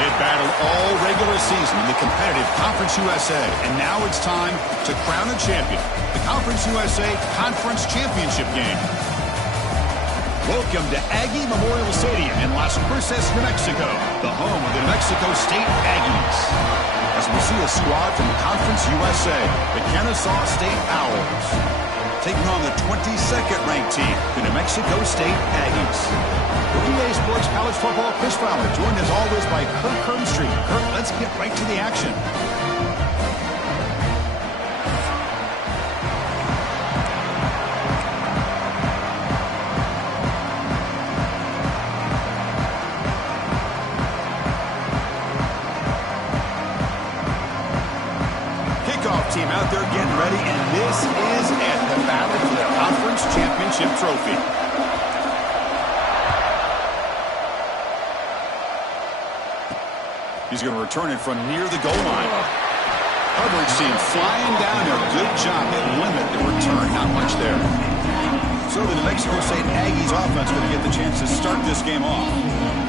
They've battled all regular season in the competitive Conference USA, and now it's time to crown a champion. The Conference USA Conference Championship game. Welcome to Aggie Memorial Stadium in Las Cruces, New Mexico, the home of the New Mexico State Aggies. As we see a squad from Conference USA, the Kennesaw State Owls, taking on the 22nd ranked team, the New Mexico State Aggies. The EA Sports College Football Chris Fowler, joined as always by Kirk Hermstreet. Kirk, let's get right to the action. Team out there getting ready, and this is it, the battle for the Conference Championship trophy. He's going to return it from near the goal line. Coverage team flying down there. Good job. They limit the return. Not much there. So the New Mexico State Aggies offense going to get the chance to start this game off.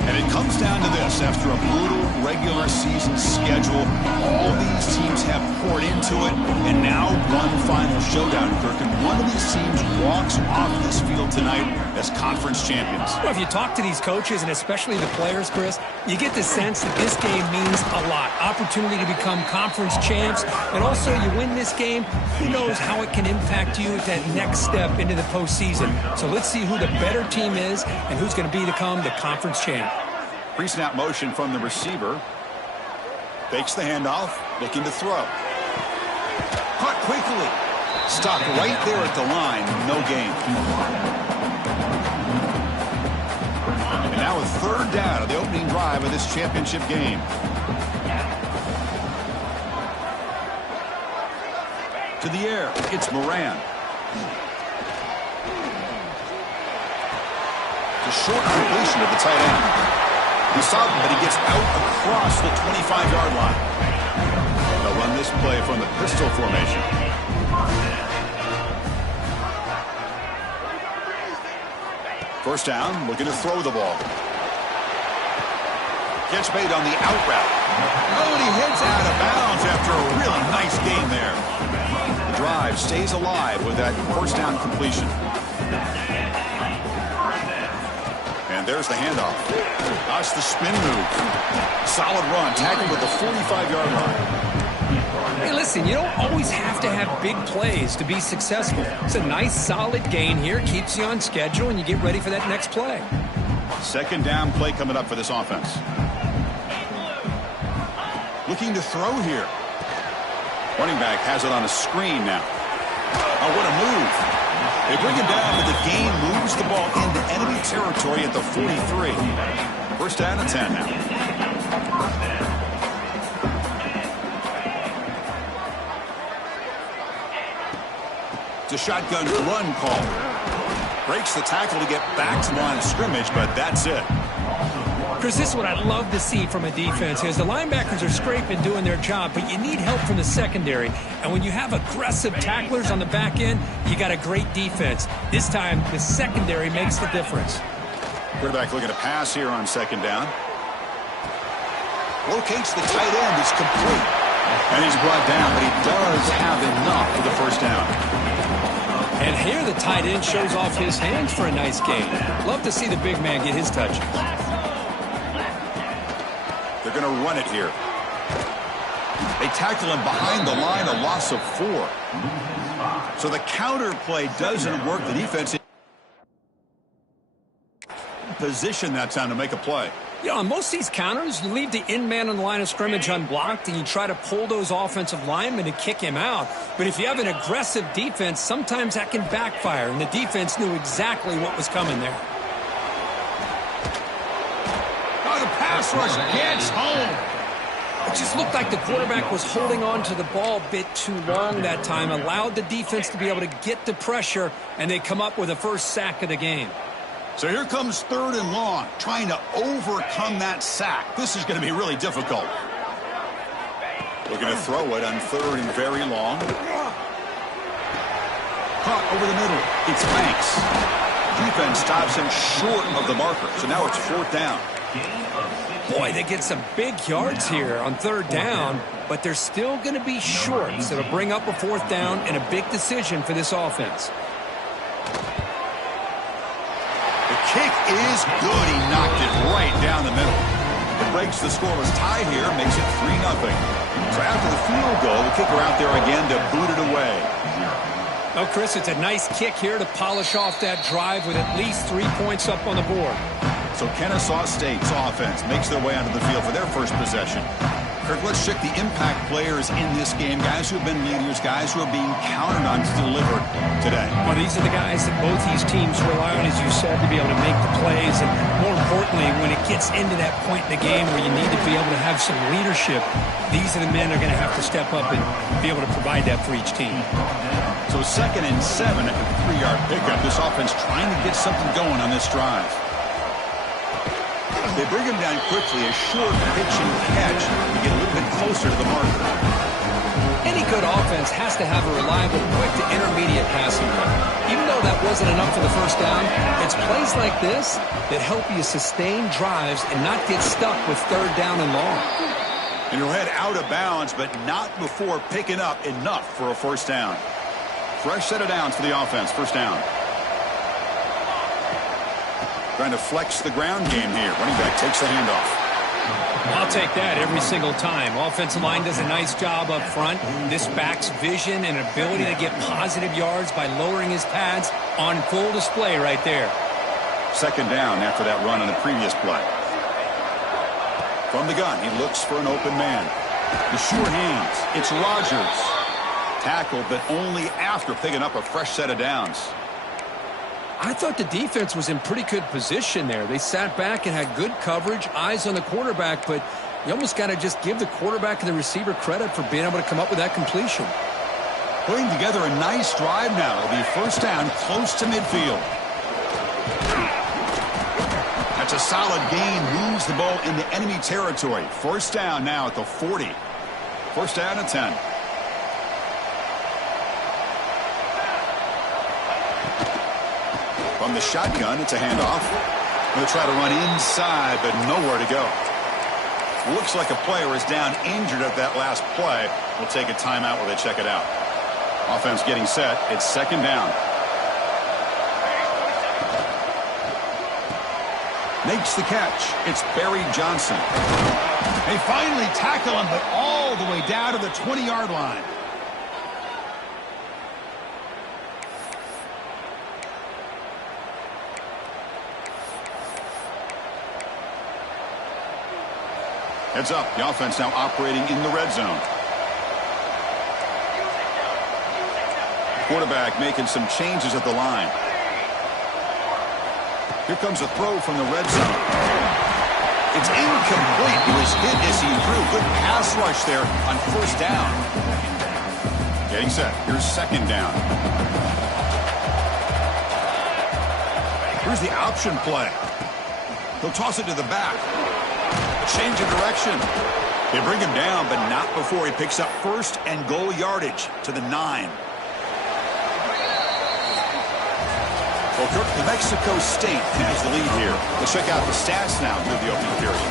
And it comes down to this. After a brutal regular season schedule, all these teams have poured into it, and now one final showdown, Kirk. And one of these teams walks off this field tonight as conference champions. Well, if you talk to these coaches, and especially the players, Chris, you get the sense that this game means a lot. Opportunity to become conference champs, and also you win this game, who knows how it can impact you at that next step into the postseason. So let's see who the better team is and who's going to become the conference champ. Pre-snap motion from the receiver. Fakes the handoff, looking to throw. Caught quickly. Stopped right there at the line. No gain. And now a third down of the opening drive of this championship game. To the air, it's Moran. The short completion of the tight end. He saw him, but he gets out across the 25-yard line. They'll run this play from the pistol formation. First down, looking to throw the ball. Catch made on the out route. Oh, and he heads out of bounds after a really nice gain there. The drive stays alive with that first down completion. And there's the handoff. That's the spin move. Solid run, tackled at the 45-yard line. Hey, listen, you don't always have to have big plays to be successful. It's a nice, solid gain here. Keeps you on schedule, and you get ready for that next play. Second down play coming up for this offense. Looking to throw here. Running back has it on a screen now. Oh, what a move. They bring him down, but the gain moves the ball into enemy territory at the 43. First down and 10 now. It's a shotgun run call. Breaks the tackle to get back to the line of scrimmage, but that's it. Chris, this is what I'd love to see from a defense is the linebackers are scraping, doing their job, but you need help from the secondary. And when you have aggressive tacklers on the back end, you got a great defense. This time, the secondary makes the difference. Quarterback looking to pass here on second down. Locates the tight end. It's complete. And he's brought down, but he does have enough for the first down. And here the tight end shows off his hands for a nice gain. Love to see the big man get his touches. They're going to run it here. They tackle him behind the line, a loss of 4. So the counter play doesn't work. The defense in position that time to make a play. Yeah, on most of these counters, you leave the in man on the line of scrimmage unblocked, and you try to pull those offensive linemen to kick him out. But if you have an aggressive defense, sometimes that can backfire, and the defense knew exactly what was coming there. The pass rush gets home. It just looked like the quarterback was holding on to the ball a bit too long that time, allowed the defense to be able to get the pressure, and they come up with the first sack of the game. So here comes third and long, trying to overcome that sack. This is going to be really difficult. Looking to throw it on third and very long. Caught over the middle. It's Banks. Defense stops him short of the marker, so now it's fourth down. Boy, they get some big yards here on third down, but they're still going to be short. So it'll bring up a fourth down and a big decision for this offense. The kick is good. He knocked it right down the middle. It breaks the scoreless tie here, makes it 3-0. So after the field goal, the kicker out there again to boot it away. Oh, Chris, it's a nice kick here to polish off that drive with at least 3 points up on the board. So Kennesaw State's offense makes their way onto the field for their first possession. Kirk, let's check the impact players in this game, guys who have been leaders, guys who are being counted on to deliver today. Well, these are the guys that both these teams rely on, as you said, to be able to make the plays. And more importantly, when it gets into that point in the game where you need to be able to have some leadership, these are the men that are going to have to step up and be able to provide that for each team. So 2nd and 7 at the 3-yard pickup. This offense trying to get something going on this drive. They bring him down quickly, a short pitch and catch to get a little bit closer to the marker. Any good offense has to have a reliable, quick to intermediate passing game. Even though that wasn't enough for the first down, it's plays like this that help you sustain drives and not get stuck with third down and long. And he'll head out of bounds, but not before picking up enough for a first down. Fresh set of downs for the offense, first down. Trying to flex the ground game here. Running back takes the handoff. I'll take that every single time. Offensive line does a nice job up front. This back's vision and ability to get positive yards by lowering his pads on full display right there. 2nd down after that run on the previous play. From the gun, he looks for an open man. The sure hands. It's Rogers. Tackled, but only after picking up a fresh set of downs. I thought the defense was in pretty good position there. They sat back and had good coverage, eyes on the quarterback, but you almost got to just give the quarterback and the receiver credit for being able to come up with that completion. Putting together a nice drive now. It'll be first down close to midfield. That's a solid gain. Moves the ball in the enemy territory. First down now at the 40. First down at 10. From the shotgun, it's a handoff. Going to try to run inside, but nowhere to go. Looks like a player is down injured at that last play. We'll take a timeout while they check it out. Offense getting set. It's 2nd down. Makes the catch. It's Barry Johnson. They finally tackle him, but all the way down to the 20-yard line. Heads up, the offense now operating in the red zone. Quarterback making some changes at the line. Here comes a throw from the red zone. It's incomplete. He was hit as he threw. Good pass rush there on first down. Getting set. Here's 2nd down. Here's the option play. He'll toss it to the back. Change of direction. They bring him down, but not before he picks up 1st and goal yardage to the 9. Well, Kirk, New Mexico State has the lead here. Let's check out the stats now through the opening period.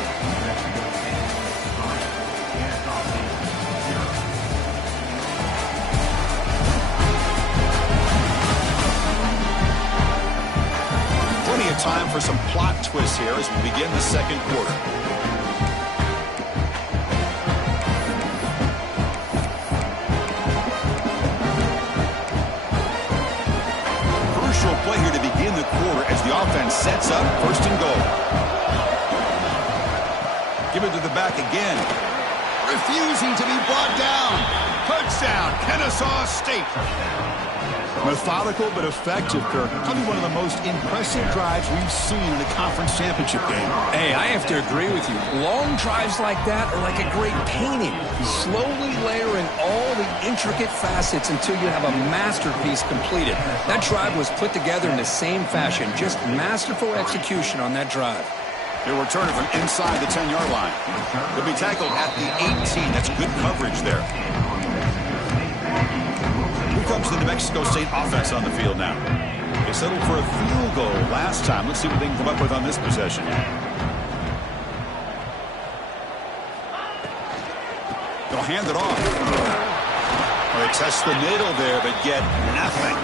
Plenty of time for some plot twists here as we begin the 2nd quarter. Play here to begin the quarter as the offense sets up 1st and goal. Give it to the back again. Refusing to be brought down. Touchdown, Kennesaw State. Methodical but effective, Kirk. Probably one of the most impressive drives we've seen in a conference championship game. Hey, I have to agree with you. Long drives like that are like a great painting. Slowly layering all the intricate facets until you have a masterpiece completed. That drive was put together in the same fashion. Just masterful execution on that drive. He'll return it from inside the 10-yard line. He'll be tackled at the 18. That's good coverage there. Here comes the New Mexico State offense on the field now. They settled for a field goal last time. Let's see what they can come up with on this possession. They'll hand it off. Well, they test the middle there, but get nothing.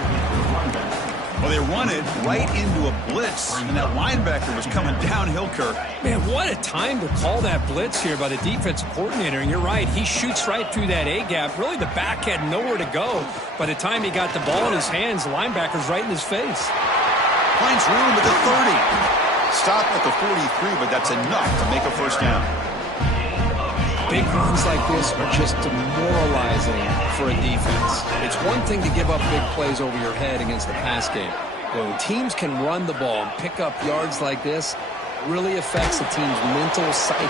Well, they run it right into a blitz, and that linebacker was coming downhill, Kirk. Man, what a time to call that blitz here by the defensive coordinator. And you're right, he shoots right through that A-gap. Really, the back had nowhere to go. By the time he got the ball in his hands, the linebacker's right in his face. Finds room at the 30. Stop at the 43, but that's enough to make a first down. Big runs like this are just demoralizing for a defense. It's one thing to give up big plays over your head against the pass game. But when teams can run the ball and pick up yards like this, it really affects the team's mental psyche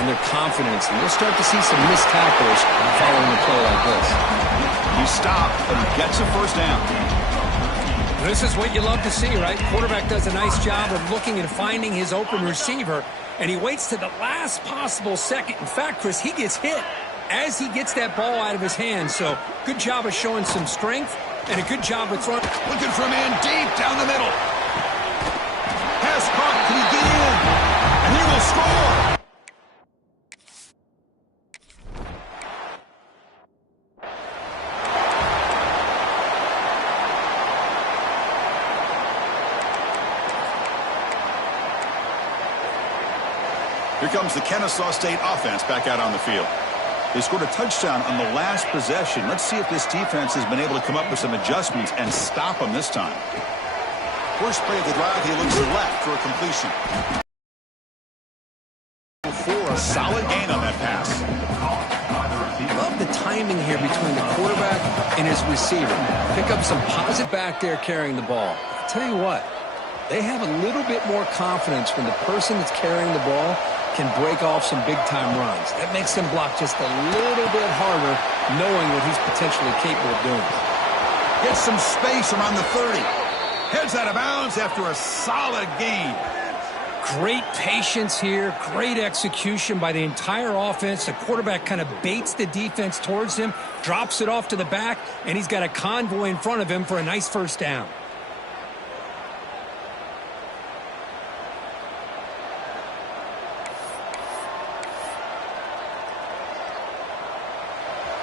and their confidence. And you'll start to see some missed tackles following a play like this. He stopped, but he gets a first down. This is what you love to see, right? Quarterback does a nice job of looking and finding his open receiver, and he waits to the last possible second. In fact, Chris, he gets hit as he gets that ball out of his hands. So good job of showing some strength and a good job of throwing. Looking for a man deep down the middle. Pass caught. Can he get in? And he will score. Here comes the Kennesaw State offense back out on the field. They scored a touchdown on the last possession. Let's see if this defense has been able to come up with some adjustments and stop them this time. First play of the drive, he looks left for a completion. For a solid gain on that pass. Love the timing here between the quarterback and his receiver. Pick up some positive back there carrying the ball. I'll tell you what, they have a little bit more confidence when the person that's carrying the ball can break off some big-time runs. That makes them block just a little bit harder, knowing what he's potentially capable of doing. Gets some space around the 30. Heads out of bounds after a solid gain. Great patience here, great execution by the entire offense. The quarterback kind of baits the defense towards him, drops it off to the back, and he's got a convoy in front of him for a nice first down.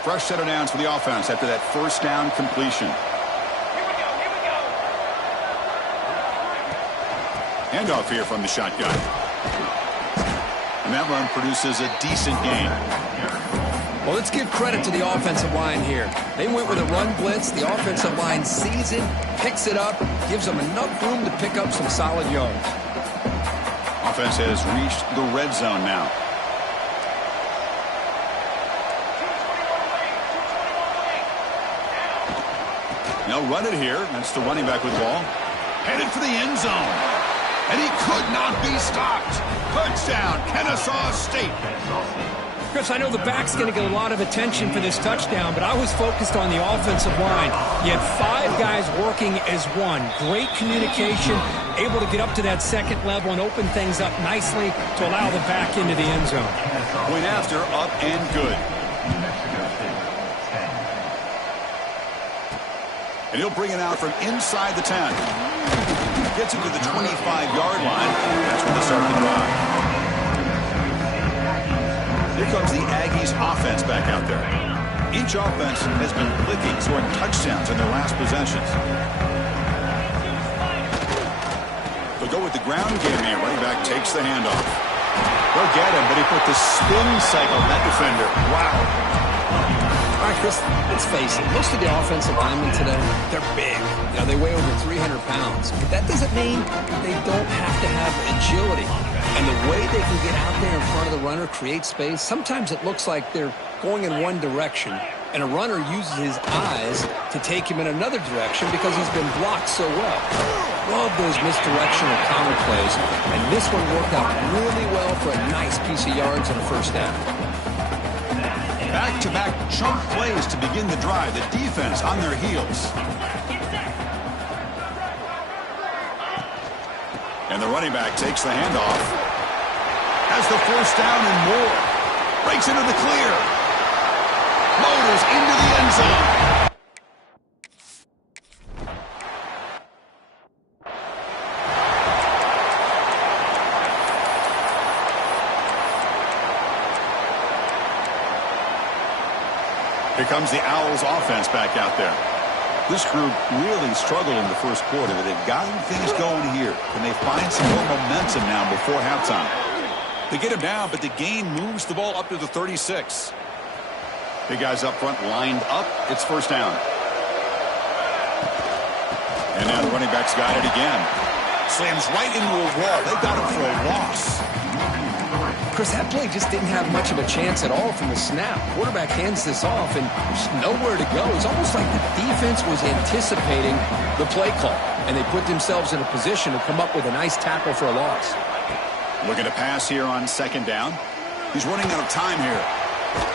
Fresh set of downs for the offense after that first down completion. Handoff here from the shotgun. And that run produces a decent gain. Well, let's give credit to the offensive line here. They went with a run blitz. The offensive line sees it, picks it up, gives them enough room to pick up some solid yards. Offense has reached the red zone now. They'll run it here. That's the running back with ball. Headed for the end zone. And he could not be stopped. Touchdown, Kennesaw State. Chris, I know the back's going to get a lot of attention for this touchdown, but I was focused on the offensive line. You had 5 guys working as one. Great communication, able to get up to that second level and open things up nicely to allow the back into the end zone. Point after, up and good. And he'll bring it out from inside the 10. Gets it to the 25-yard line. That's when they start the drive. Here comes the Aggies offense back out there. Each offense has been clicking, scoring touchdowns in their last possessions. They'll go with the ground game here. Running back takes the handoff. They'll get him, but he put the spin cycle on that defender. Wow. All right, Chris, let's face it. Most of the offensive linemen today, they're big. You know, they weigh over 300 pounds. But that doesn't mean they don't have to have agility. And the way they can get out there in front of the runner, create space, sometimes it looks like they're going in one direction, and a runner uses his eyes to take him in another direction because he's been blocked so well. Love those misdirectional counter plays, and this one worked out really well for a nice piece of yards and a first down. Back-to-back chunk plays to begin the drive. The defense on their heels. And the running back takes the handoff. Has the first down and more. Breaks into the clear. Motors into the end zone. comes the Owls offense back out there. This group really struggled in the first quarter, but they've gotten things going here. Can they find some more momentum now before halftime? They get him down, but the gain moves the ball up to the 36. Big guys up front lined up. It's first down. And now the running back's got it again. Slams right into a wall. They got him for a loss. Chris, that play just didn't have much of a chance at all from the snap. Quarterback hands this off, and there's nowhere to go. It's almost like the defense was anticipating the play call, and they put themselves in a position to come up with a nice tackle for a loss. Looking to pass here on second down. He's running out of time here.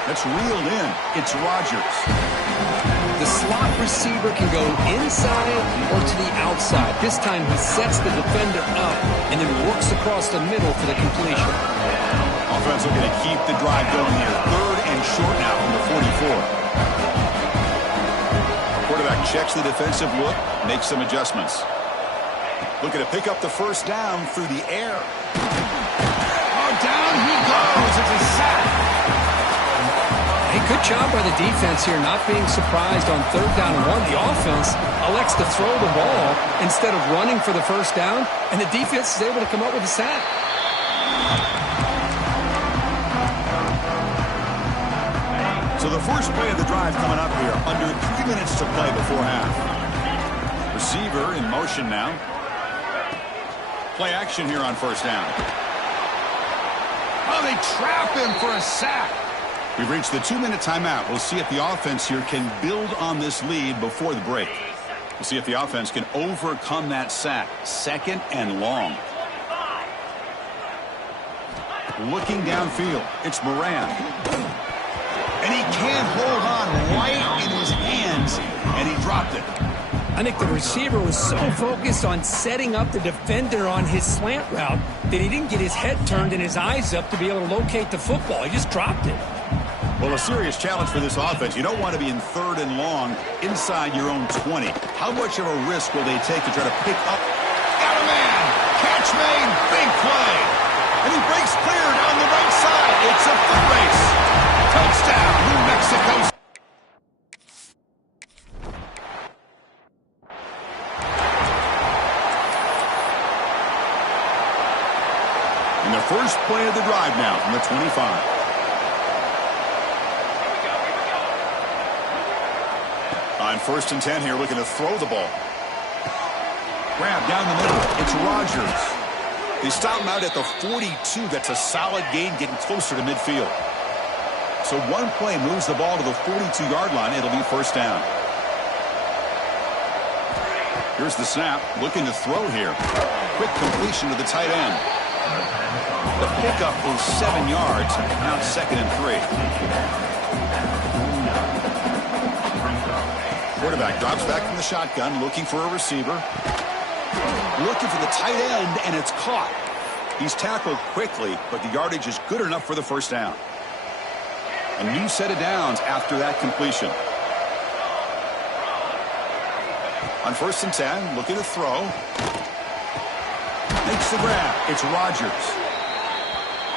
That's reeled in. It's Rodgers. The slot receiver can go inside or to the outside. This time he sets the defender up and then works across the middle for the completion. Offense looking to keep the drive going here. Third and short now from the 44. Quarterback checks the defensive look, makes some adjustments. Looking to pick up the first down through the air. Oh, down he goes. It's a sack. Hey, good job by the defense here, not being surprised on third down and 1. The offense elects to throw the ball instead of running for the first down, and the defense is able to come up with a sack. So the first play of the drive coming up here, under 3 minutes to play before half. Receiver in motion now. Play action here on first down. Oh, they trap him for a sack. We've reached the 2-minute timeout. We'll see if the offense here can build on this lead before the break. We'll see if the offense can overcome that sack. Second and long. Looking downfield. It's Moran. And he can't hold on right in his hands, and he dropped it. I think the receiver was so focused on setting up the defender on his slant route that he didn't get his head turned and his eyes up to be able to locate the football. He just dropped it. Well, a serious challenge for this offense. You don't want to be in third and long inside your own 20. How much of a risk will they take to try to pick up? Got a man! Catch made! Big play! And he breaks clear down the right side. It's a foot race. Touchdown, New Mexico. And the first play of the drive now from the 25. On first and 10 here, looking to throw the ball. Grab down the middle. It's Rodgers. They stop him out at the 42. That's a solid gain, getting closer to midfield. So one play moves the ball to the 42-yard line. It'll be first down. Here's the snap. Looking to throw here. Quick completion to the tight end. The pickup is 7 yards. Now it's second and 3. Quarterback drops back from the shotgun, looking for a receiver. Looking for the tight end, and it's caught. He's tackled quickly, but the yardage is good enough for the first down. A new set of downs after that completion. On first and 10, looking to throw. Makes the grab. It's Rodgers.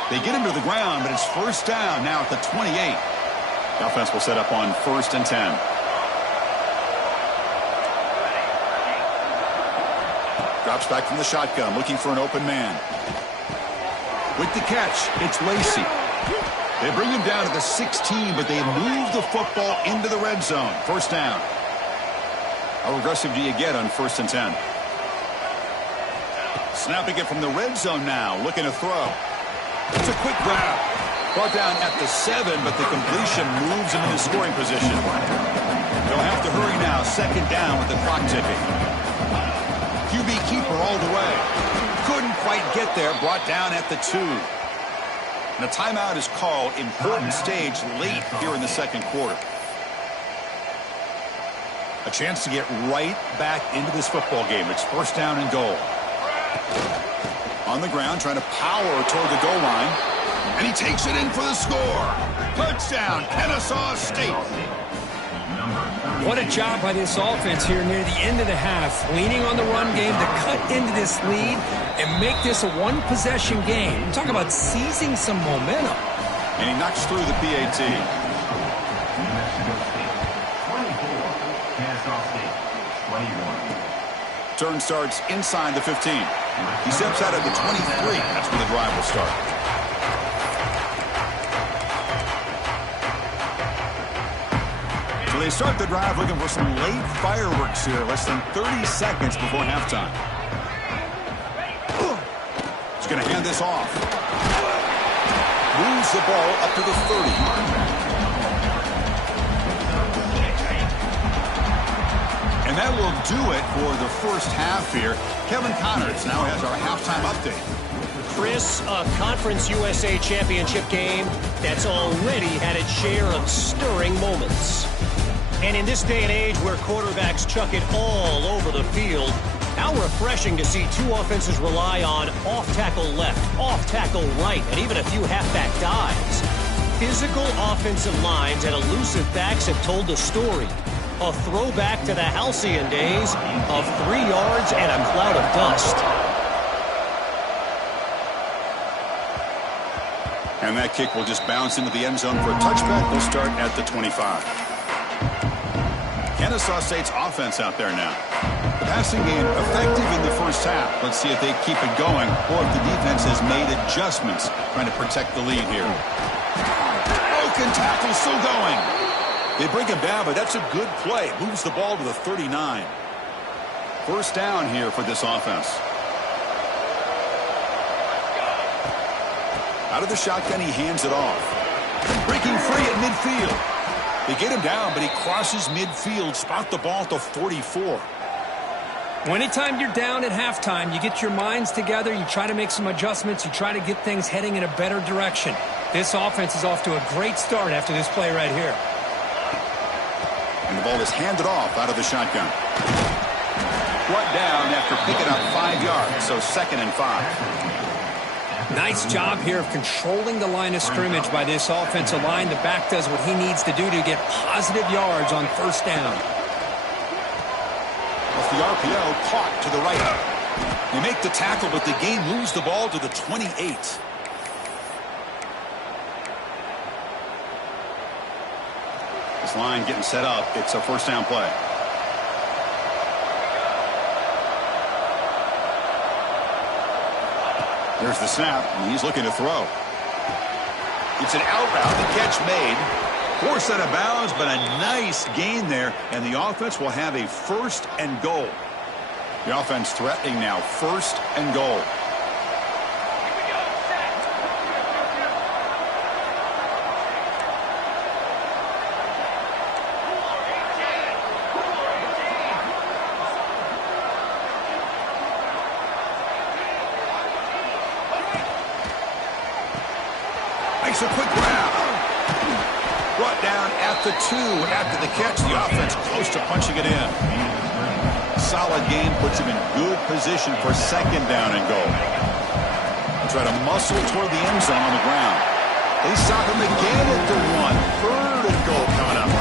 They get him to the ground, but it's first down now at the 28. The offense will set up on first and 10. Drops back from the shotgun, looking for an open man. With the catch, it's Lacey. They bring him down to the 16, but they move the football into the red zone. First down. How aggressive do you get on first and 10? Snapping it from the red zone now, looking to throw. It's a quick grab. Brought down at the 7, but the completion moves him into scoring position. They'll have to hurry now, second down with the clock ticking. QB keeper all the way. Couldn't quite get there, brought down at the 2. And a timeout is called. Important stage late here in the second quarter. A chance to get right back into this football game. It's first down and goal. On the ground, trying to power toward the goal line. And he takes it in for the score. Touchdown, Kennesaw State. What a job by this offense here near the end of the half. Leaning on the run game to cut into this lead and make this a one-possession game. I'm talking about seizing some momentum. And he knocks through the PAT. Kennesaw State, 21. Turn starts inside the 15. He steps out at the 23. That's when the drive will start. So they start the drive looking for some late fireworks here. Less than 30 seconds before halftime. He's going to hand this off. Moves the ball up to the 30. And that will do it for the first half here. Kevin Connors now has our halftime update. Chris, a Conference USA Championship game that's already had its share of stirring moments. And in this day and age where quarterbacks chuck it all over the field, how refreshing to see two offenses rely on off-tackle left, off-tackle right, and even a few halfback dives. Physical offensive lines and elusive backs have told the story. A throwback to the halcyon days of 3 yards and a cloud of dust. And that kick will just bounce into the end zone for a touchback. We'll start at the 25. Kennesaw State's offense out there now. The passing game effective in the first half. Let's see if they keep it going or if the defense has made adjustments trying to protect the lead here. Broken tackle still going. They bring him down, but that's a good play. Moves the ball to the 39. First down here for this offense. Out of the shotgun, he hands it off. Breaking free at midfield. They get him down, but he crosses midfield. Spot the ball at the 44. Well, anytime you're down at halftime, you get your minds together, you try to make some adjustments, you try to get things heading in a better direction. This offense is off to a great start after this play right here. And the ball is handed off out of the shotgun. Brought down after picking up 5 yards, so 2nd and 5. Nice job here of controlling the line of scrimmage by this offensive line. The back does what he needs to do to get positive yards on first down. Off the RPO, caught to the right. They make the tackle, but the game moves the ball to the 28. This line getting set up. It's a first down play. There's the snap, and he's looking to throw. It's an out route. The catch made. Forced out of bounds, but a nice gain there, and the offense will have a 1st and goal. The offense threatening now, 1st and goal. Makes a quick grab. Brought down at the 2 after the catch. The offense close to punching it in. Solid game puts him in good position for 2nd down and goal. Try to muscle toward the end zone on the ground. They stop him again at the 1. 3rd and goal coming up.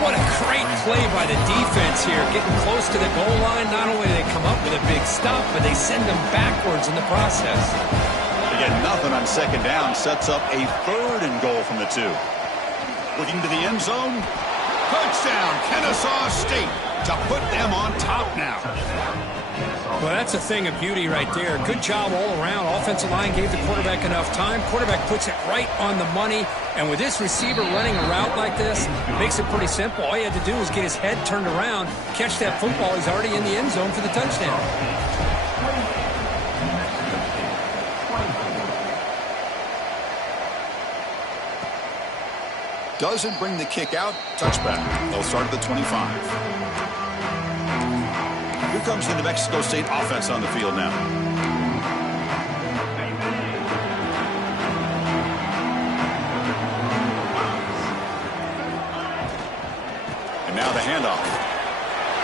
What a great play by the defense here. Getting close to the goal line. Not only do they come up with a big stop, but they send them backwards in the process. Again, nothing on 2nd down. Sets up a 3rd and goal from the 2. Looking to the end zone. Touchdown, Kennesaw State, to put them on top now. Well, that's a thing of beauty right there. Good job all around. Offensive line gave the quarterback enough time. Quarterback puts it right on the money. And with this receiver running a route like this, it makes it pretty simple. All he had to do was get his head turned around, catch that football. He's already in the end zone for the touchdown. Doesn't bring the kick out. Touchback. They'll start at the 25. Here comes the New Mexico State offense on the field now. And now the handoff.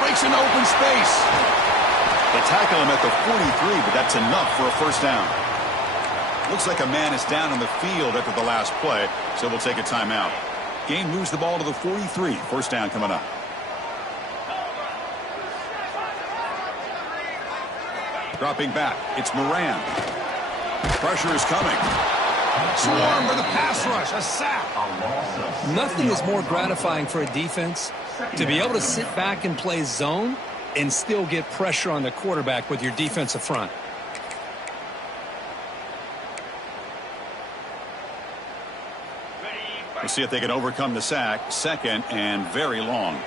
Breaks into open space. They tackle him at the 43, but that's enough for a first down. Looks like a man is down on the field after the last play, so we'll take a timeout. Game moves the ball to the 43. First down coming up. Dropping back. It's Moran. Pressure is coming. Swarm for the pass rush. A sack. Nothing is more gratifying for a defense to be able to sit back and play zone and still get pressure on the quarterback with your defensive front. We'll see if they can overcome the sack. Second and very long.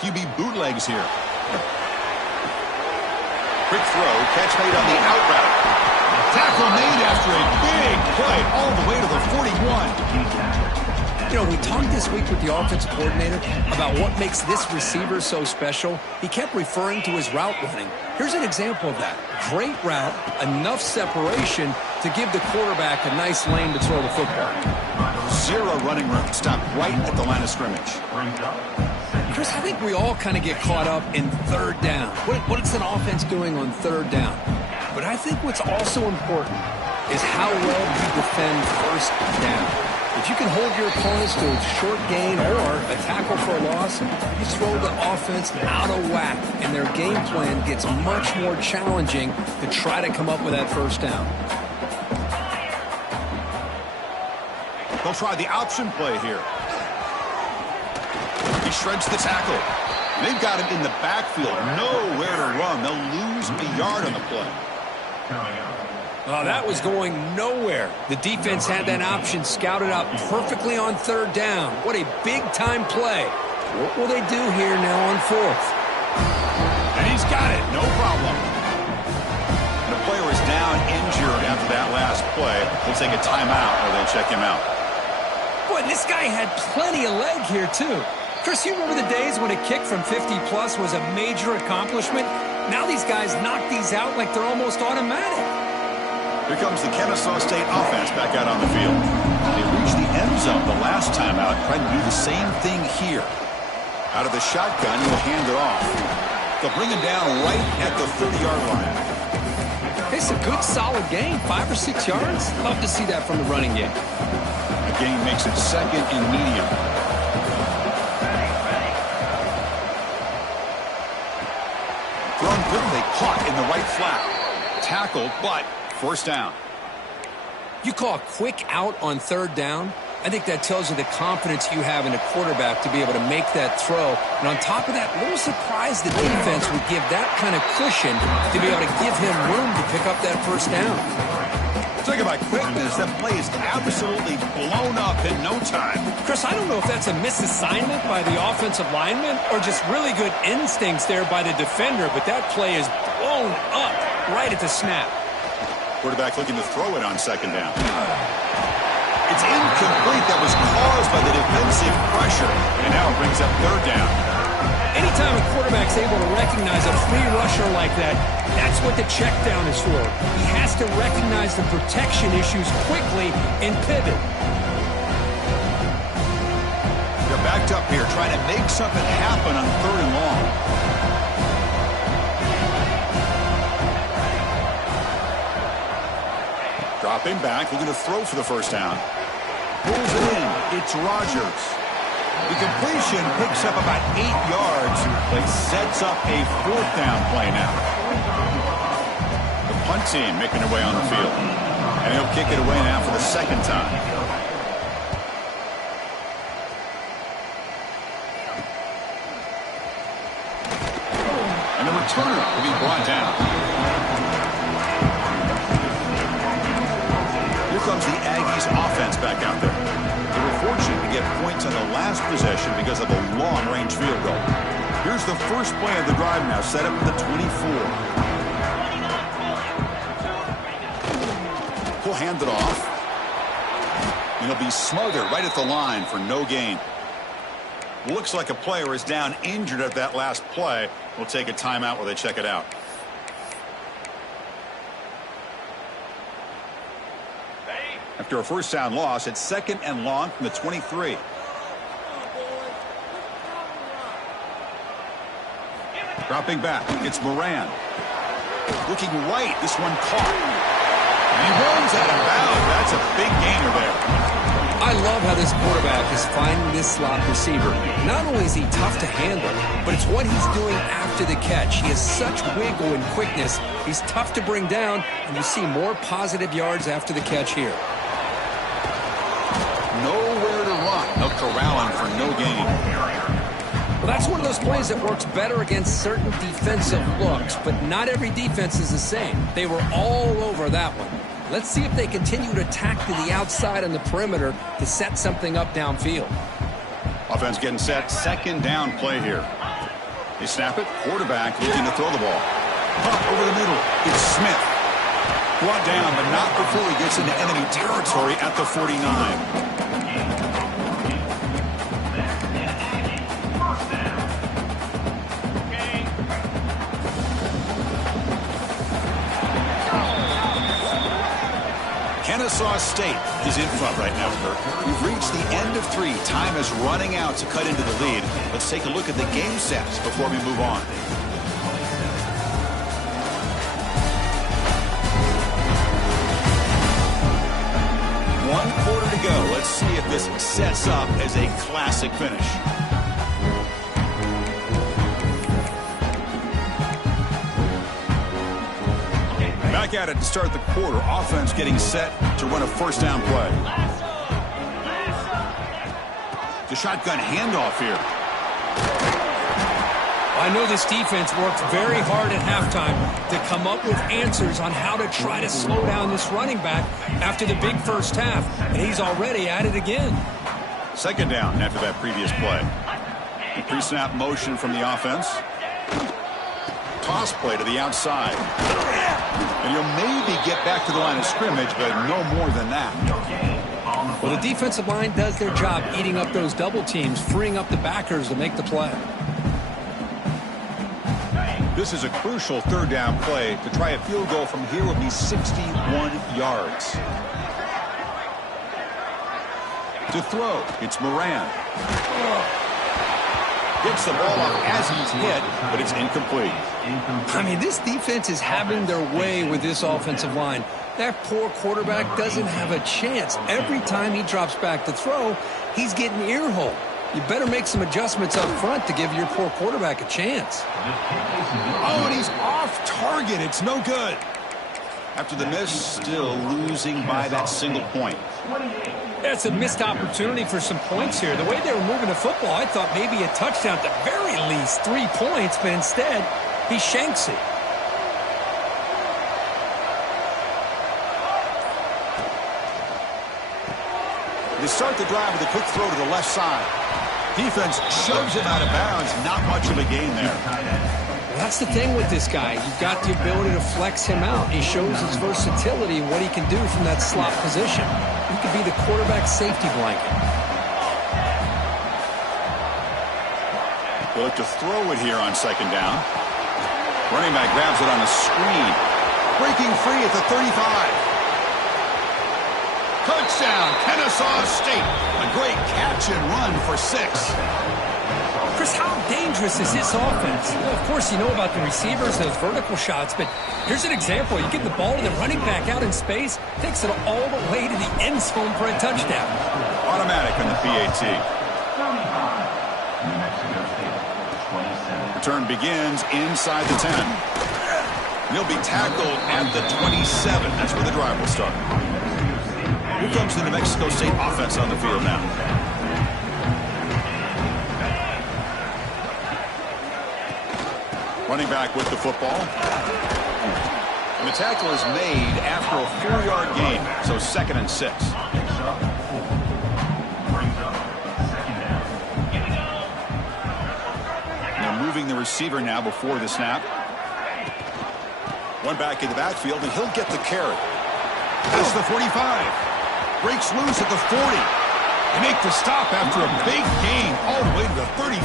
QB bootlegs here. Quick throw. Catch made on the out route. Tackle made after a big play all the way to the 41. You know, we talked this week with the offensive coordinator about what makes this receiver so special. He kept referring to his route running. Here's an example of that. Great route, enough separation to give the quarterback a nice lane to throw the football. Zero running room. Stopped right at the line of scrimmage. Chris, I think we all kind of get caught up in third down. What's an offense doing on third down? But I think what's also important is how well you defend first down. If you can hold your opponents to a short gain or a tackle for a loss, you throw the offense out of whack, and their game plan gets much more challenging to try to come up with that first down. They'll try the option play here. He shreds the tackle. They've got him in the backfield. Nowhere to run. They'll lose a yard on the play. Oh, that was going nowhere. The defense had that option scouted out perfectly on third down. What a big-time play. What will they do here now on fourth? And he's got it. No problem. The player is down injured after that last play. They'll take a timeout or they'll check him out. Boy, this guy had plenty of leg here, too. Chris, you remember the days when a kick from 50-plus was a major accomplishment? Now these guys knock these out like they're almost automatic. Here comes the Kennesaw State offense back out on the field. They reached the end zone the last time out, trying to do the same thing here. Out of the shotgun, he'll hand it off. They'll bring him down right at the 30-yard line. It's a good, solid gain, 5 or 6 yards. Love to see that from the running game. The gain makes it second and medium. Thrown quickly, caught in the right flat. Tackled, but first down. You call a quick out on third down. I think that tells you the confidence you have in a quarterback to be able to make that throw. And on top of that, a little surprised the defense would give that kind of cushion to be able to give him room to pick up that first down. Talking about quickness, that play is absolutely blown up in no time. Chris, I don't know if that's a misassignment by the offensive lineman or just really good instincts there by the defender, but that play is blown up right at the snap. Quarterback looking to throw it on second down. It's incomplete. That was caused by the defensive pressure. And now it brings up third down. Anytime a quarterback's able to recognize a free rusher like that, that's what the check down is for. He has to recognize the protection issues quickly and pivot. They're backed up here trying to make something happen on third and long. Dropping back, looking to throw for the first down. Pulls it in. It's Rogers. The completion picks up about 8 yards, but sets up a fourth down play now. The punt team making their way on the field. And he'll kick it away now for the second time. And the returner will be brought down. Here comes the Aggies offense back out there. They were fortunate to get points on the last possession because of a long-range field goal. Here's the first play of the drive now, set up at the 24. He'll hand it off. And he'll be smothered right at the line for no gain. Looks like a player is down injured at that last play. We'll take a timeout while they check it out. After a first down loss, it's second and long from the 23. Dropping back, it's Moran. Looking right, this one caught. And he runs out of bounds. That's a big gainer there. I love how this quarterback is finding this slot receiver. Not only is he tough to handle, but it's what he's doing after the catch. He has such wiggle and quickness. He's tough to bring down, and you see more positive yards after the catch here. Nowhere to run. They'll corral him for no gain. Well, that's one of those plays that works better against certain defensive looks, but not every defense is the same. They were all over that one. Let's see if they continue to attack to the outside on the perimeter to set something up downfield. Offense getting set. Second down play here. They snap it. Quarterback looking to throw the ball. Pop over the middle. It's Smith. Brought down, but not before he gets into enemy territory at the 49. Kennesaw State is in front right now, Kirk. We've reached the end of 3. Time is running out to cut into the lead. Let's take a look at the game stats before we move on. One quarter to go. Let's see if this sets up as a classic finish. Back at it to start the quarter. Offense getting set to run a first down play. The shotgun handoff here. I know this defense worked very hard at halftime to come up with answers on how to try to slow down this running back after the big first half, and he's already at it again. Second down after that previous play. The pre-snap motion from the offense. Toss play to the outside. And you'll maybe get back to the line of scrimmage, but no more than that. Well, the defensive line does their job eating up those double teams, freeing up the backers to make the play. This is a crucial third down play. To try a field goal from here would be 61 yards. To throw, it's Moran. Gets the ball up as he's hit, but it's incomplete. I mean, this defense is having their way with this offensive line. That poor quarterback doesn't have a chance. Every time he drops back to throw, he's getting ear-hole. You better make some adjustments up front to give your poor quarterback a chance. Oh, and he's off target. It's no good. After the miss, still losing by that single point. That's a missed opportunity for some points here. The way they were moving the football, I thought maybe a touchdown, at the very least 3 points, but instead, he shanks it. They start the drive with a quick throw to the left side. Defense shoves him out of bounds. Not much of a gain there. Well, that's the thing with this guy. You've got the ability to flex him out. He shows his versatility and what he can do from that slot position. He could be the quarterback safety blanket. They look to throw it here on second down. Running back grabs it on the screen. Breaking free at the 35. Touchdown, Kennesaw State. A great catch and run for 6. Chris, how dangerous is this offense? Well, of course, you know about the receivers, those vertical shots, but here's an example. You get the ball to the running back out in space, takes it all the way to the end zone for a touchdown. Automatic on the PAT. Return begins inside the 10. He'll be tackled at the 27. That's where the drive will start. Here comes the New Mexico State offense on the field now. Running back with the football. And the tackle is made after a 4-yard gain, so 2nd and 6. Now moving the receiver now before the snap. One back in the backfield, and he'll get the carry. That's the 45. Breaks loose at the 40. They make the stop after a big gain all the way to the 34.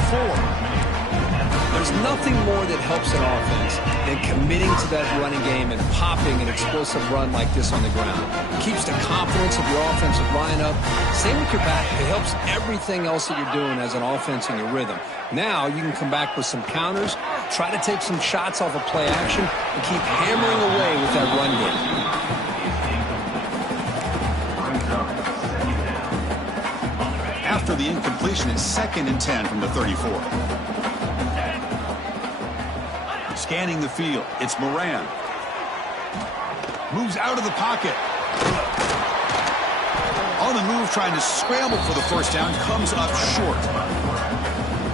There's nothing more that helps an offense than committing to that running game and popping an explosive run like this on the ground. It keeps the confidence of your offensive line up. Same with your back. It helps everything else that you're doing as an offense in your rhythm. Now you can come back with some counters, try to take some shots off of play action, and keep hammering away with that run game. after the incompletion, it's 2nd and 10 from the 34. Scanning the field, it's Moran. Moves out of the pocket. On the move, trying to scramble for the first down, comes up short.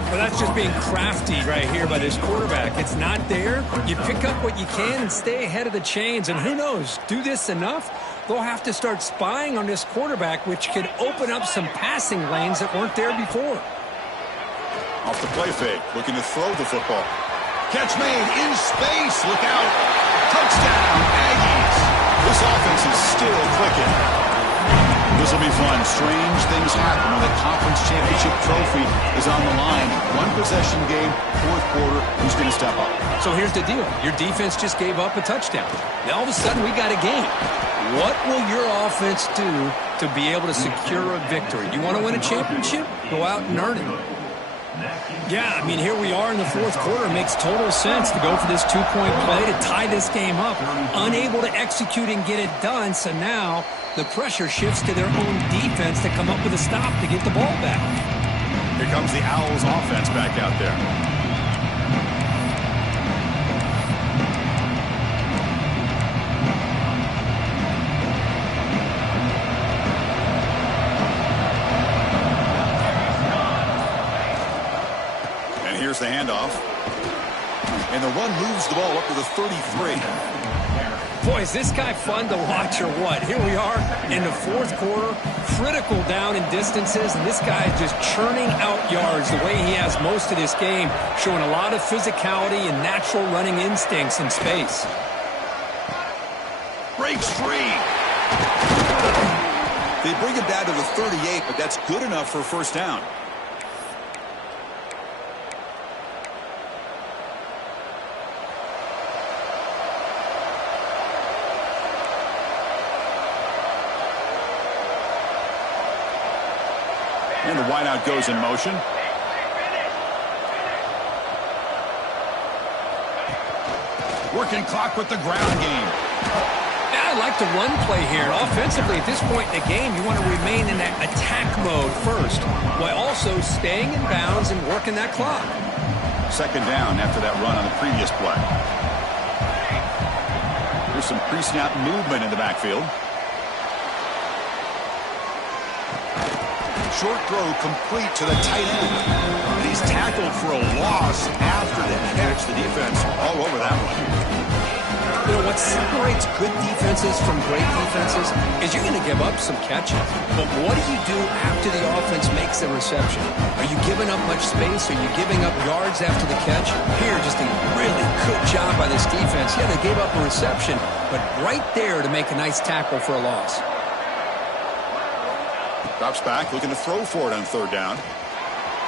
Well, that's just being crafty right here by this quarterback. It's not there. You pick up what you can and stay ahead of the chains. And who knows, do this enough, they'll have to start spying on this quarterback, which could open up some passing lanes that weren't there before. Off the play fake, looking to throw the football. Catch made in space. Look out. Touchdown, Aggies. This offense is still clicking. This will be fun. Strange things happen when the conference championship trophy is on the line. One possession game, 4th quarter. Who's going to step up? So here's the deal. Your defense just gave up a touchdown. Now all of a sudden we got a game. What will your offense do to be able to secure a victory? You want to win a championship? Go out and earn it. Yeah, I mean, here we are in the 4th quarter. It makes total sense to go for this 2-point play to tie this game up. Unable to execute and get it done, so now the pressure shifts to their own defense to come up with a stop to get the ball back. Here comes the Owls offense back out there. Here's the handoff. And the run moves the ball up to the 33. Boy, is this guy fun to watch or what? Here we are in the 4th quarter, critical down in distances, and this guy is just churning out yards the way he has most of this game, showing a lot of physicality and natural running instincts in space. Breaks free. They bring him down to the 38, but that's good enough for a first down. And the wideout goes in motion. Working clock with the ground game. Yeah, I like the run play here. Offensively, at this point in the game, you want to remain in that attack mode first, while also staying in bounds and working that clock. 2nd down after that run on the previous play. There's some pre-snap movement in the backfield. Short throw complete to the tight end. And he's tackled for a loss after the catch. The defense all over that one. You know, what separates good defenses from great defenses is you're going to give up some catches. But what do you do after the offense makes the reception? Are you giving up much space? Are you giving up yards after the catch? Here, just a really good job by this defense. Yeah, they gave up a reception, but right there to make a nice tackle for a loss. Drops back, looking to throw for it on 3rd down.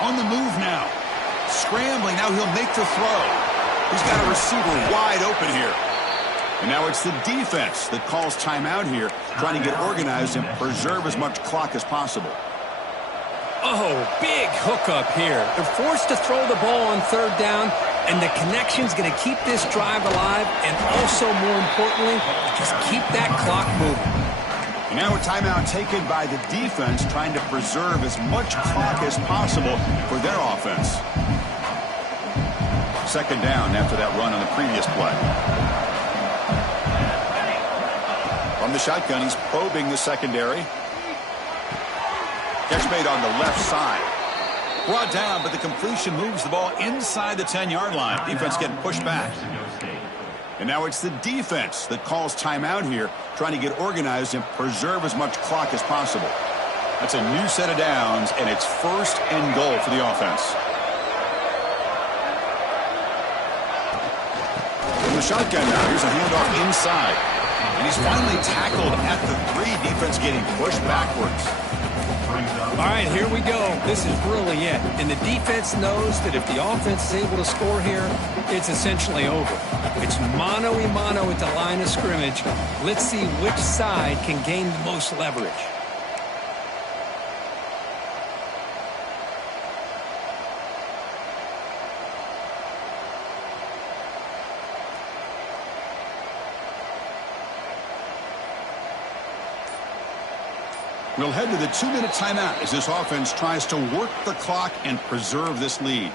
On the move now. Scrambling, now he'll make the throw. He's got a receiver wide open here. And now it's the defense that calls timeout here, trying to get organized and preserve as much clock as possible. Oh, big hookup here. They're forced to throw the ball on 3rd down, and the connection's going to keep this drive alive, and also, more importantly, just keep that clock moving. And now a timeout taken by the defense, trying to preserve as much clock as possible for their offense. 2nd down after that run on the previous play. From the shotgun, he's probing the secondary. Catch made on the left side. Brought down, but the completion moves the ball inside the 10-yard line. Defense getting pushed back. And now it's the defense that calls timeout here, trying to get organized and preserve as much clock as possible. That's a new set of downs, and it's 1st and goal for the offense. From the shotgun now, here's a handoff inside. And he's finally tackled at the 3. Defense getting pushed backwards. All right, here we go. This is really it. And the defense knows that if the offense is able to score here, it's essentially over. It's mano-a-mano at the line of scrimmage. Let's see which side can gain the most leverage. We'll head to the 2-minute timeout as this offense tries to work the clock and preserve this lead.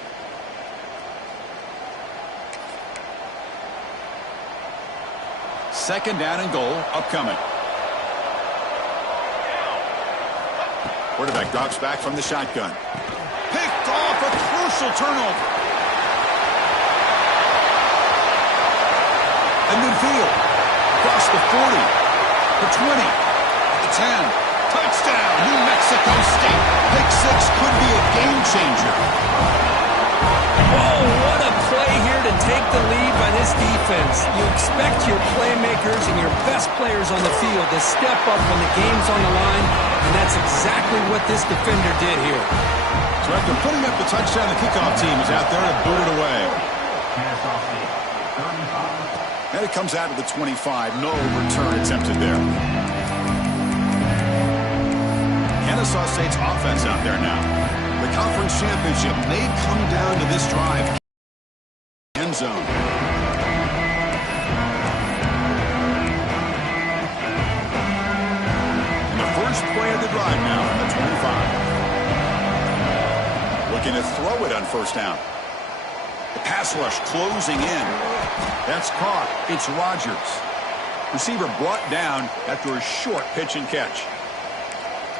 Second down and goal upcoming. Quarterback drops back from the shotgun. Picked off, a crucial turnover. And midfield. Across the 40. The 20. The 10. Touchdown, New Mexico State. Pick six could be a game changer. Oh, what a play here to take the lead by this defense. You expect your playmakers and your best players on the field to step up when the game's on the line, and that's exactly what this defender did here. So after putting up the touchdown, the kickoff team is out there to boot it away. Kennesaw State, 35. And it comes out of the 25. No return attempted there. Kennesaw State's offense out there now. The conference championship may come down to this drive. End zone. And the first play of the drive now from the 25. Looking to throw it on first down. The pass rush closing in. That's caught. It's Rogers. Receiver brought down after a short pitch and catch.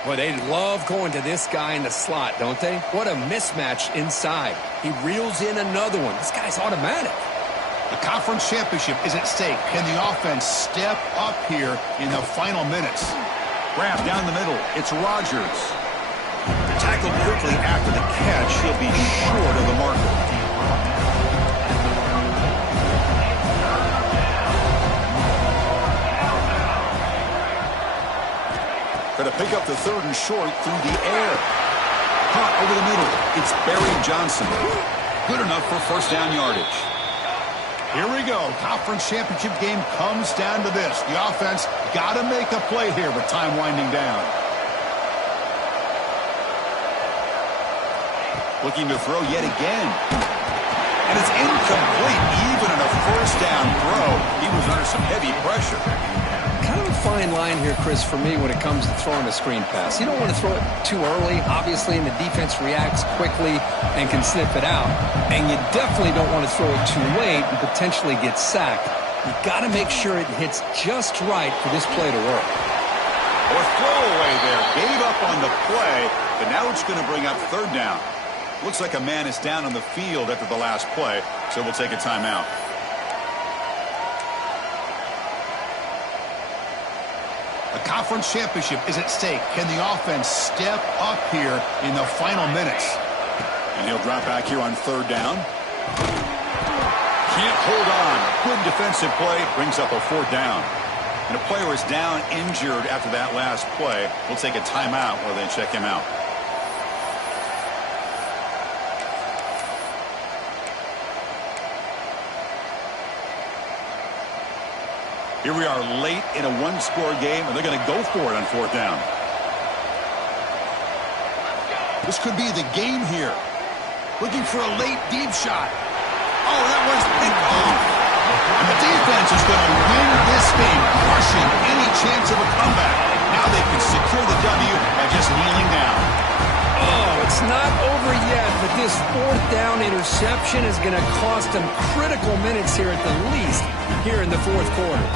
Boy, they love going to this guy in the slot, don't they? What a mismatch inside. He reels in another one. This guy's automatic. The conference championship is at stake. Can the offense step up here in the final minutes? Grab down the middle. It's Rogers. Tackled quickly after the catch. He'll be short of the marker. Going to pick up the third and short through the air. Caught over the middle. It's Barry Johnson. Good enough for first down yardage. Here we go. Conference championship game comes down to this. The offense got to make a play here with time winding down. Looking to throw yet again. And it's incomplete. Even on a first down throw, he was under some heavy pressure. Kind of a fine line here, Chris, for me when it comes to throwing a screen pass. You don't want to throw it too early, obviously, and the defense reacts quickly and can sniff it out. And you definitely don't want to throw it too late and potentially get sacked. You got to make sure it hits just right for this play to work. Or throwaway there. Gave up on the play, but now it's going to bring up third down. Looks like a man is down on the field after the last play, so we'll take a timeout. The conference championship is at stake. Can the offense step up here in the final minutes? And he'll drop back here on third down. Can't hold on. Good defensive play. Brings up a fourth down. And a player is down injured after that last play. We'll take a timeout while they check him out. Here we are late in a one-score game, and they're going to go for it on fourth down. This could be the game here. Looking for a late deep shot. Oh, that was picked off. And the defense is going to win this game, crushing any chance of a comeback. Now they can secure the W by just kneeling down. Oh, it's not over yet, but this fourth down interception is going to cost them critical minutes here at the least here in the fourth quarter.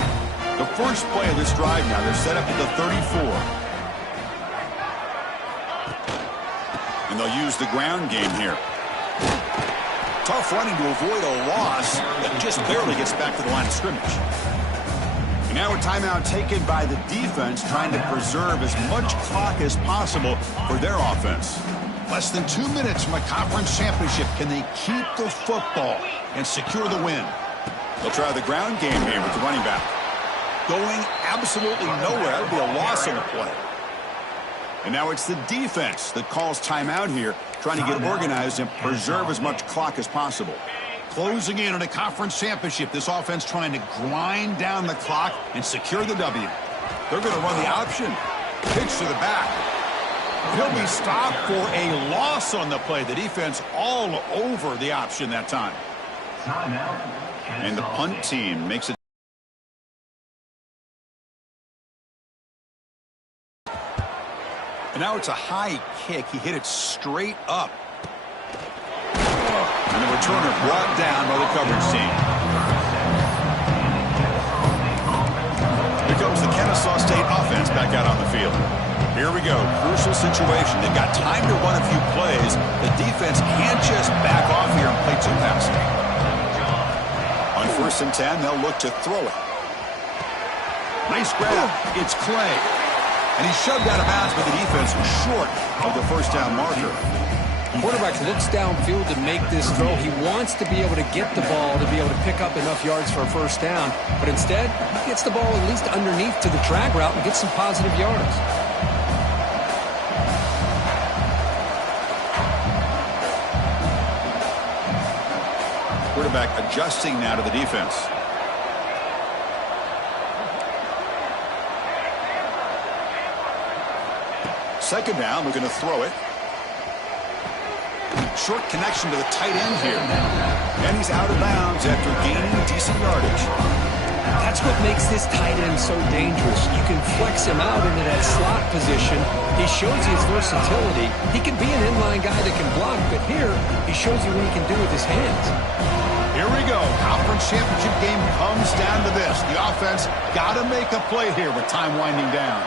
The first play of this drive now, they're set up at the 34. And they'll use the ground game here. Tough running to avoid a loss that just barely gets back to the line of scrimmage. And now a timeout taken by the defense, trying to preserve as much clock as possible for their offense. Less than 2 minutes from a conference championship. Can they keep the football and secure the win? They'll try the ground game here with the running back. Going absolutely nowhere. That would be a loss on the play. And now it's the defense that calls timeout here, trying to get organized and preserve as much clock as possible. Closing in on a conference championship, this offense trying to grind down the clock and secure the W. They're going to run the option. Pitch to the back. He'll be stopped for a loss on the play. The defense all over the option that time. And the punt team makes it. Now it's a high kick. He hit it straight up. And the returner brought down by the coverage team. Here comes the Kennesaw State offense back out on the field. Here we go. Crucial situation. They've got time to run a few plays. The defense can't just back off here and play two passes. On 1st and 10, they'll look to throw it. Nice grab. It's Clay. And he's shoved out of bounds, but the defense was short of the first down marker. The quarterback looks downfield to make this throw. He wants to be able to get the ball to be able to pick up enough yards for a first down. But instead, he gets the ball at least underneath to the drag route and gets some positive yards. Quarterback adjusting now to the defense. Second down, we're going to throw it. Short connection to the tight end here. And he's out of bounds after gaining decent yardage. That's what makes this tight end so dangerous. You can flex him out into that slot position. He shows you his versatility. He can be an inline guy that can block, but here he shows you what he can do with his hands. Here we go. Conference championship game comes down to this. The offense got to make a play here with time winding down.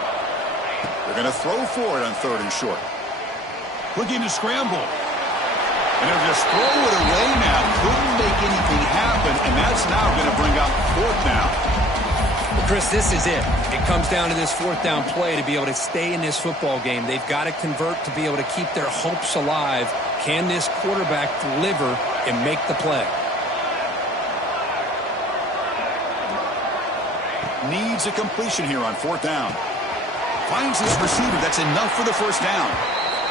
They're going to throw for it on 3rd and short. Looking to scramble. And they'll just throw it away now. Couldn't make anything happen, and that's now going to bring up 4th down. Well, Chris, this is it. It comes down to this 4th down play to be able to stay in this football game. They've got to convert to be able to keep their hopes alive. Can this quarterback deliver and make the play? Needs a completion here on 4th down. Finds his receiver. That's enough for the first down.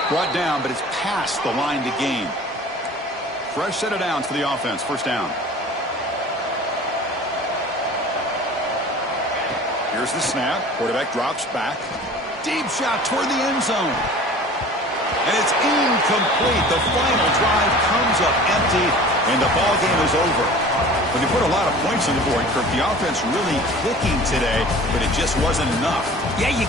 Brought down, but it's past the line to gain. Fresh set of downs for the offense. First down. Here's the snap. Quarterback drops back. Deep shot toward the end zone. And it's incomplete. The final drive comes up empty, and the ball game is over. When they put a lot of points on the board, Kirk, the offense really clicking today, but it just wasn't enough. Yeah, you